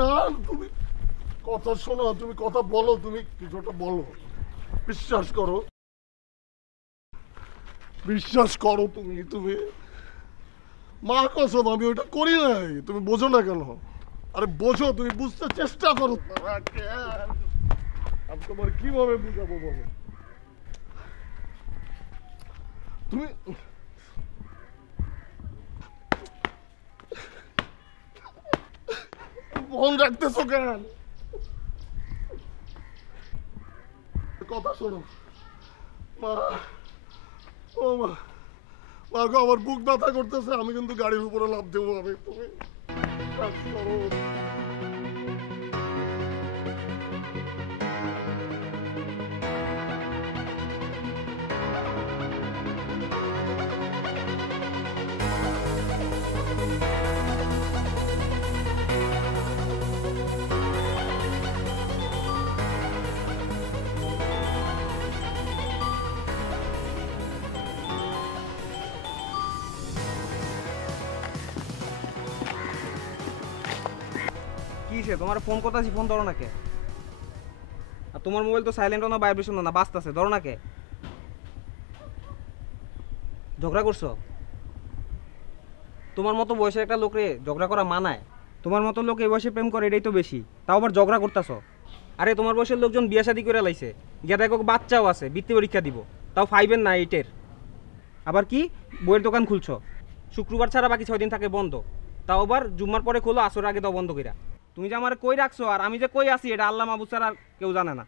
না তুমি কথা শোনো, তুমি কথা বলো, তুমি কিছুটা বলো। বিশ্বাস করো, বিশ্বাস করো। তুমি মা কসম আমি ওটা করি নাই। তুমি বোঝো না কেন? আরে বোঝো, তুমি বুঝতে চেষ্টা করো। আমি তোমার কিভাবে বুঝাবো বলো? তুমি ফোন রাখতেছো কেন? কথা শোনো মা। ও মা, মা গো আমার বুক ব্যথা করতেছে, আমি কিন্তু গাড়ির উপরে লাফ দেবো। আমি তুমি কাজ করো। তোমার ফোন করতেছি, ফোন ধরো না কে? আর তোমার মোবাইল তো সাইলেন্ট না, ভাইব্রেশন না, বাজতেছে, ধরো না কে? ঝগড়া করছো? তোমার মতো বয়সের একটা লোকরে ঝগড়া করা মানায়? তোমার মতো লোক এই বয়সে প্রেম করে, এটাই তো বেশি, তাও আবার ঝগড়া করতেছো। আরে তোমার বয়সের লোকজন বিয়ে শাদী করে লাইছে, গিয়া দেখো বাচ্চাও আছে, বৃত্তি পরীক্ষা দিব, তাও 5 না 8-এর। আবার কি বইয়ের দোকান খুলছো? শুক্রবার ছাড়া বাকি 6 দিন থাকে বন্ধ, তাও আবার জুম্মার পরে খোলো, আসর আগে দাও বন্ধ কইরা। তুমি যে আমার কই রাখছো আর আমি যে কই আছি এটা আল্লাহ মাহবুব ছাড়া আর কেউ জানে না।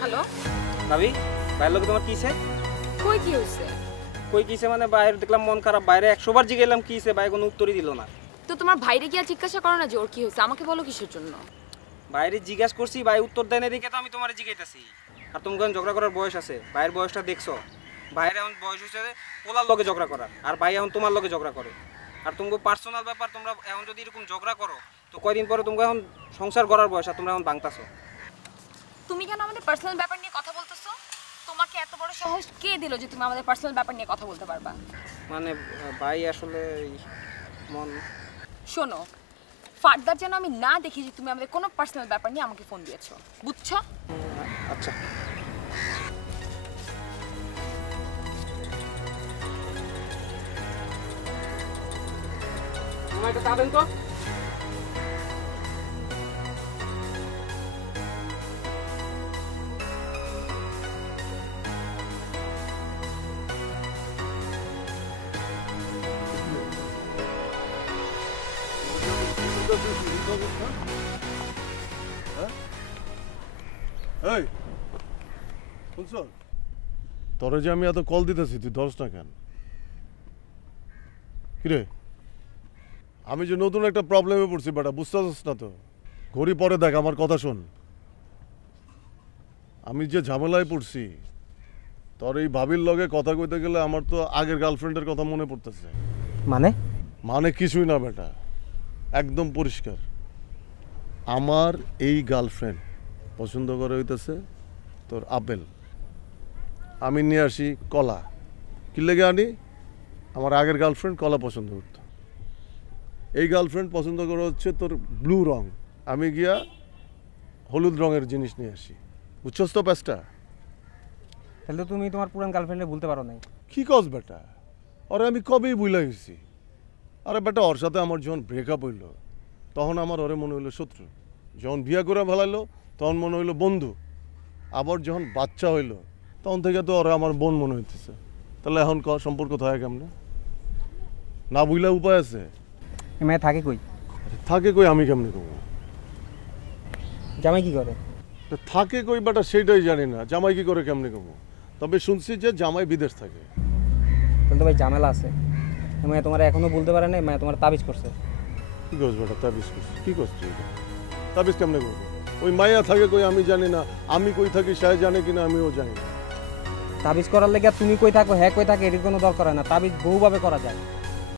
হ্যালো ভাবি, বাইরের লোকে তোমার কিছে? কই কি হইছে? কই কিছে মানে বাইরে দেখলাম মন খারাপ, বাইরে 100 বার জিজ্ঞেলাম কিছে, ভাই কোনো উত্তরই দিল না। তো তোমার ভাইরে গিয়া জিজ্ঞাসা করো না যে ওর কি হইছে, আমাকে বলো কিসের জন্য? বাইরে জিজ্ঞাসা করছি, ভাই উত্তর দেয় না দেখে তো আমি তোমারে জিজ্ঞাইতাছি। আর তুমি কোন ঝগড়া করার বয়স আছে? ভাইয়ের বয়সটা দেখছো? ভাইয়ের এখন বয়স হইছে পোলার লগে ঝগড়া করার, আর ভাই এখন তোমার লগে ঝগড়া করে। আর তুমি পার্সোনাল ব্যাপার, তোমরা এখন যদি এরকম ঝগড়া করো তো কয়দিন পরে তুমি এখন সংসার করার বয়স, আর তোমরা এখন ভাঙতাছো। তুমি কেন আমাদের পার্সোনাল ব্যাপার নিয়ে কথা বলতেছো? তোমাকে এত বড় সাহস কে দিল যে তুমি আমাদের পার্সোনাল ব্যাপার নিয়ে কথা বলতে পারবা? মানে ভাই আসলে মন। শোনো, ফার্দার যেন আমি না দেখি যে তুমি আমাদের কোনো পার্সোনাল ব্যাপার নিয়ে আমাকে ফোন দিয়েছো, বুঝছো? আচ্ছা তোমার এটা চাবেন তো? তোরে যে আমি এত কল দিতেছি তুই ধরস না কেন? কিরে, আমি যে নতুন একটা প্রবলেমে পড়ছি বেটা, বুঝতে পারছিস না তো? ঘড়ি পরে দেখ, আমার কথা শোন। আমি যে ঝামেলায় পড়ছি, তোর এই ভাবির লগে কথা কইতে গেলে আমার তো আগের গার্লফ্রেন্ডের কথা মনে পড়তেছে। মানে? মানে কিছুই না বেটা, একদম পরিষ্কার। আমার এই গার্লফ্রেন্ড পছন্দ করে হইতেছে তোর আপেল। আমি নিয়ে আসি কলা। কি লেগে আনি? আমার আগের গার্লফ্রেন্ড কলা পছন্দ করতো। এই গার্লফ্রেন্ড পছন্দ করে হচ্ছে তোর ব্লু রং, আমি গিয়া হলুদ রঙের জিনিস নিয়ে আসি। বুঝছস তো প্যাচটা? তাহলে তো তুমি তোমার পুরান গার্লফ্রেন্ডে ভুলতে পারো নাই। কি কস বেটা? আরে আমি কবেই ভুলে গেছি। আরে বেটা, ওর সাথে আমার যখন ব্রেকআপ হইলো তখন আমার ওরে মনে হইলো শত্রু, যখন বিয়া করে ভালাইলো তখন মনে হইলো বন্ধু, আবার যখন বাচ্চা হইলো তখন থেকে তো ওরা আমার বোন মনে হইতেছে। তাহলে এখন সম্পর্ক থাকে কেমনে? না বুঝলে উপায় আছে? মেয়ে থাকে কই? থাকে কই আমি কেমনে কমো? জামাই কি করে? থাকে কই বেটা সেটাই জানি না, জামাই কি করে কেমনে কমো। তবে শুনছি যে জামাই বিদেশ থাকে। তাহলে তো ভাই ঝামেলা আছে। মায়া তোমার এখনো বলতে পারে না, মায়া তোমার তাবিজ করছে। কি করছ বেটা, তাবিজ করছ? কি করছ তুই? তাবিজ কেমনে করবো? ওই মাইয়া থাকে কই আমি জানি না, আমি কই থাকি সে জানে কিনা আমিও জানি না। তাবিজ করার লেগে তুমি কই থাকো হ্যাঁ কই থাকে এটির কোনো দরকার হয় না, তাবিজ বহুভাবে করা যায়।